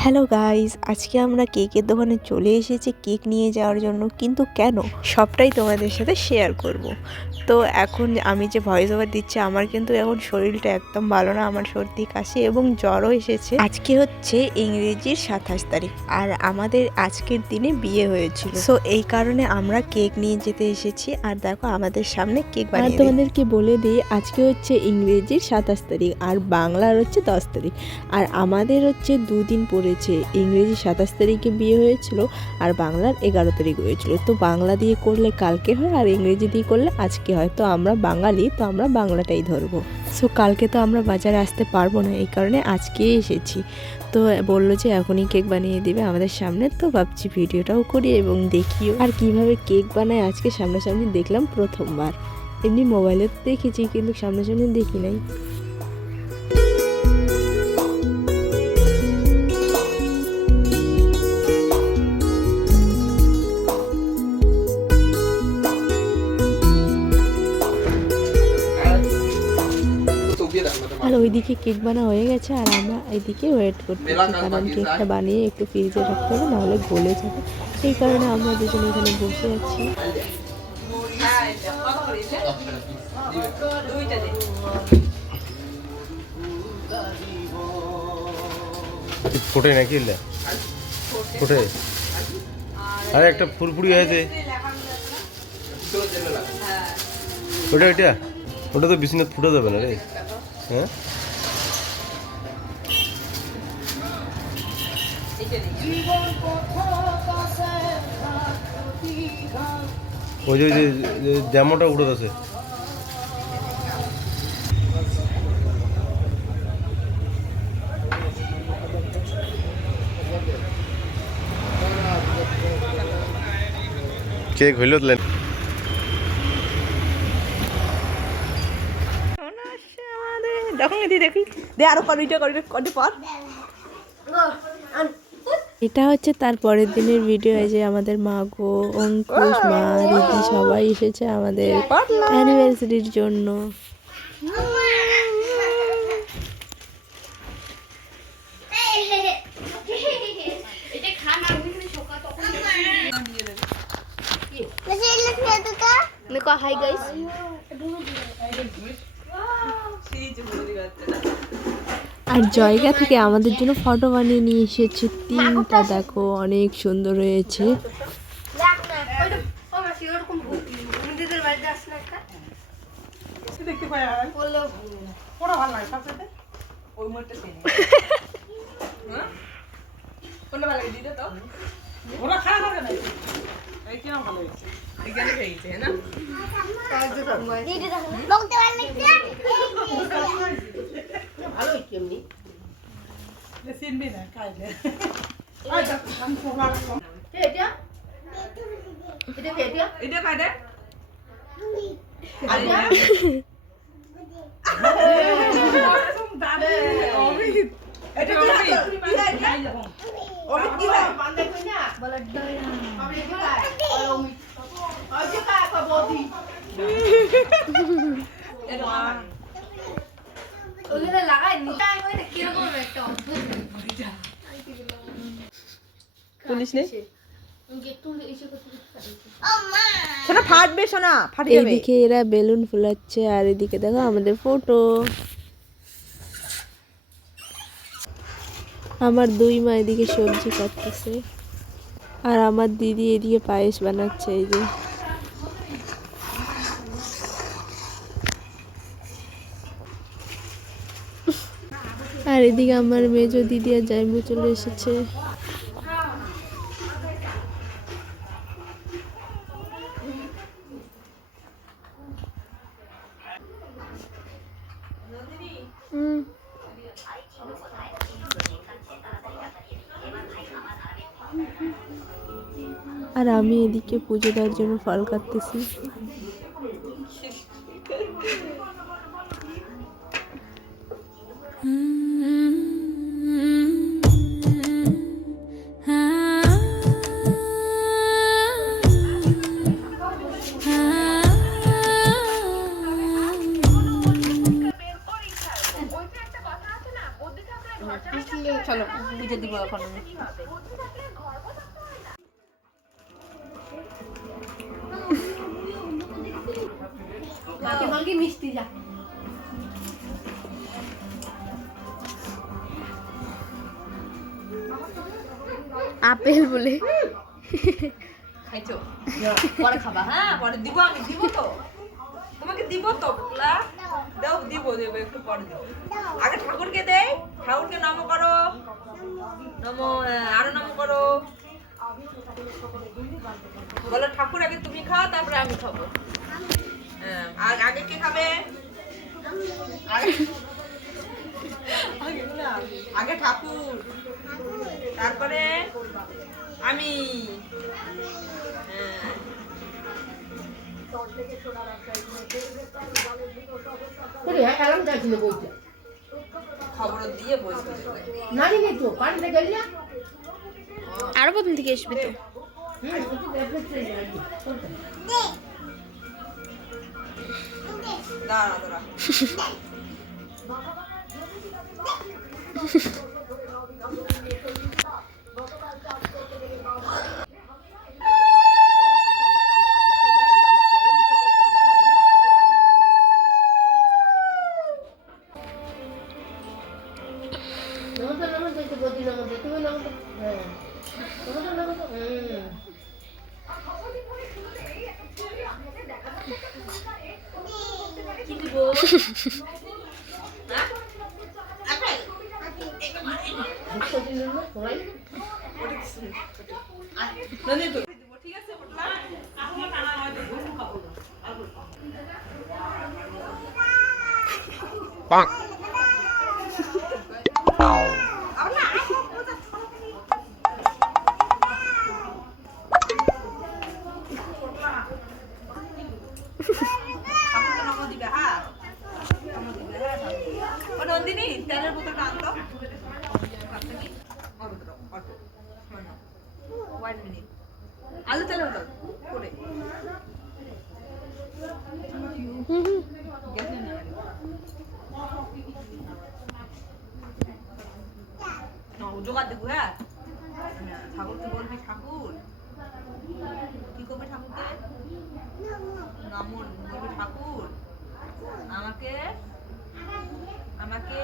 Hello guys, আজকে আমরা কেকের দোকানে চলে এসেছি কেক নিয়ে যাওয়ার জন্য। কিন্তু কেন, সবটাই তোমাদের সাথে শেয়ার করব। তো এখন আমি যে ভয়েস ওভার দিচ্ছি, আমার কিন্তু এখন শরীরটা একদম ভালো না। আমার সর্দি কাশি এবং জ্বরও এসেছে। আজকে হচ্ছে ইংরেজির 27 তারিখ, আর আমাদের আজকের দিনে বিয়ে হয়েছিল। সো এই কারণে আমরা কেক নিয়ে যেতে এসেছি। আর দেখো আমাদের সামনে কেক বানিয়ে তোমাদেরকে বলে দিই, আজকে হচ্ছে ইংরেজির 27 তারিখ আর বাংলার হচ্ছে 10 তারিখ। আর আমাদের হচ্ছে দুদিন পড়েছে, ইংরেজি 27 তারিখে বিয়ে হয়েছিল আর বাংলার 11 তারিখ হয়েছিল। তো বাংলা দিয়ে করলে কালকে হয় আর ইংরেজি দিয়ে করলে আজকে হয়। তো আমরা বাঙালি, তো আমরা বাংলাটাই ধরবো। সো কালকে তো আমরা বাজারে আসতে পারবো না, এই কারণে আজকেই এসেছি। তো বললো যে এখনই কেক বানিয়ে দিবে আমাদের সামনে। তো ভাবছি ভিডিওটাও করি এবং দেখিও। আর কিভাবে কেক বানায় আজকে সামনাসামনি দেখলাম প্রথমবার। এমনি মোবাইলে দেখেছি কিন্তু সামনাসামনি দেখি নাই। আর ওইদিকে কেক বানা হয়ে গেছে আর আমরা এদিকে ওয়েট করতেছি, কারণ কেকটা বানিয়ে একটু ফ্রিজে রাখতে হবে, নাহলে গলে যাবে। এই কারণে আমরা দুজনে এখানে বসে আছি। ফোটে নাকি ফোটে? আরে একটা ফুরফুরি হয়েছে ওটা, ওটা তো বিছানাত ফুটে যাবে না রে। হ্যাঁ, ওই যে ড্যামোটা উঠে আছে। কেক হইল এটা হচ্ছে তার পরের দিনের ভিডিও। এই যে আমাদের মা গো, অঙ্কুশ, মা, দিদি সবাই এসেছে আমাদের অ্যানিভার্সারির জন্য। হাই গাইস, আর জায়গা থেকে আমাদের জন্য ফটো বানিয়ে নিয়ে এসেছে 3টা। দেখো অনেক সুন্দর হয়েছে। এদিকে এরা বেলুন ফুলাচ্ছে আর এদিকে দেখো আমাদের ফটো। আমার দুই মা এদিকে সবজি কাটতেছে আর আমার দিদি এদিকে পায়েস বানাচ্ছে। এই যে আর এদিকে আমার মেজো দিদি আর জাইমু চলে এসেছে। আর আমি এদিকে পুজো দেওয়ার জন্য ফল কাটতেছি। চলো পুজো দিব এখন আমি। কাকিমাকে মিষ্টি যা। আপেল বলে খাইছো পরে খাবা, হ্যাঁ পরে দিব, আমি দিব তো তোমাকে, দিব তো বুকলা দাও, দিব দেবো একটু পরে দেবো। আগে ঠাকুরকে দেই, ঠাকুরকে নম করো, নম, আরো নম করো, বলো ঠাকুর আগে তুমি খাও তারপরে আমি খাবো। হ্যাঁ, আর আগে কে খাবে? আগে ঠাকুর, তারপরে আমি। খবর দিয়ে বসবে। আরো প্রথম থেকে আসবে তো। দাঁড়া দাঁড়া। কি দিব? ঠিক আছে নন্দিনী তেলের বোতলটা আনতো। আলু তেলের বোতল করে জোগাড় দেবো। হ্যাঁ, ঠাকুরকে বলবি, ঠাকুর কি করবে? ঠাকুরকে নমন বলবি, ঠাকুর আমাকে আমাকে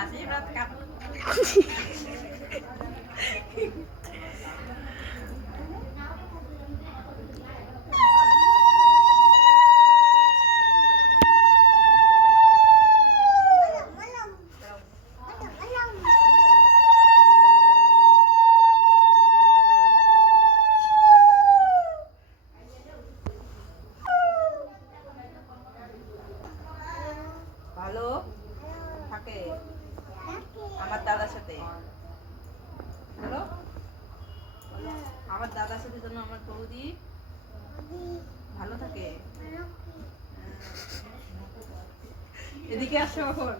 আশীর্বাদ কাটুন। ভালো থাকে আমার দাদার সাথে, বলো আমার দাদার সাথে যেন আমার বৌদি ভালো থাকে। এদিকে আসো এখন।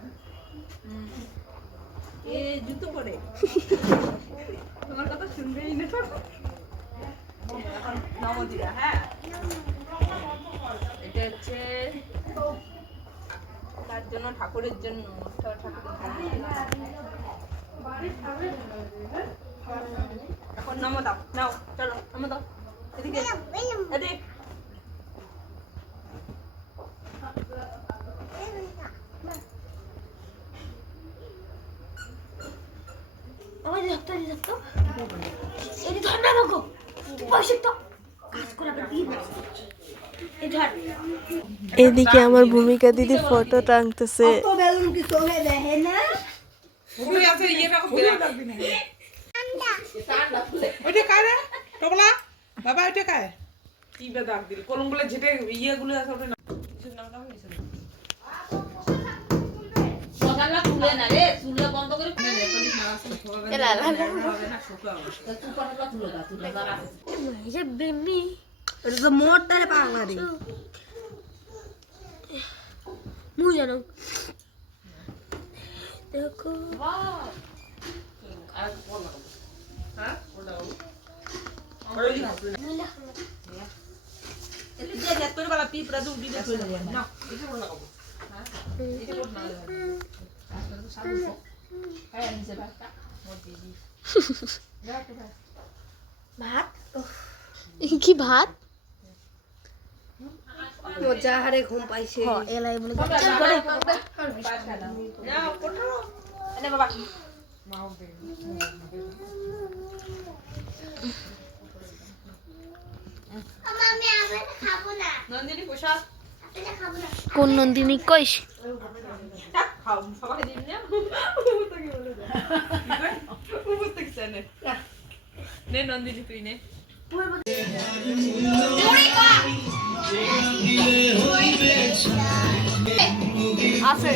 এ জুতো পরে তোমার কথা শুনবেই না। এখন নমদিরা, হ্যাঁ এটা হচ্ছে তার জন্য, ঠাকুরের জন্য। এখন নম দাও, নাও চলো নম দাও। এদিকে এদিকে এদিকে আমার ভূমিকা দিদি ফটো টাঙতেছে। ওইটা কায় রে টকলা বাবা, ওইটা কায় কি বেদাক দিল কলমগুলো যেটা ইয়েগুলো আছে ওটা না নামটা হইছে না। সকালবেলা তুলে না রে, চুলে বন্ধ করে খুলে রে, পুলিশ না আসে হবে না, শুকাও তুই কতটা তুলে দাও, তুলে দাও আছে ये बेनी এটা তো মোটটারে পাগলা রে। मुंह जानो देखो আর কোন লাগাবো? হ্যাঁ কোন লাগাবো? এটা যে যতরে वाला পিপড়া দুধ দিলে চলে যাবে না। এটা কোন লাগাবো? হ্যাঁ এটা কোন লাগাবো? আজকাল তো সাদা হ্যাঁ নিচে বাটা ভাত কি ভাত মজা হারে ঘুম পাইছে এলাই বলে চল করে এনে বাবা নন্দিনী প্রসাদ কোন নন্দিনী কইস খাও সবাই দিন না নে নন্দিনী তুই নে আছে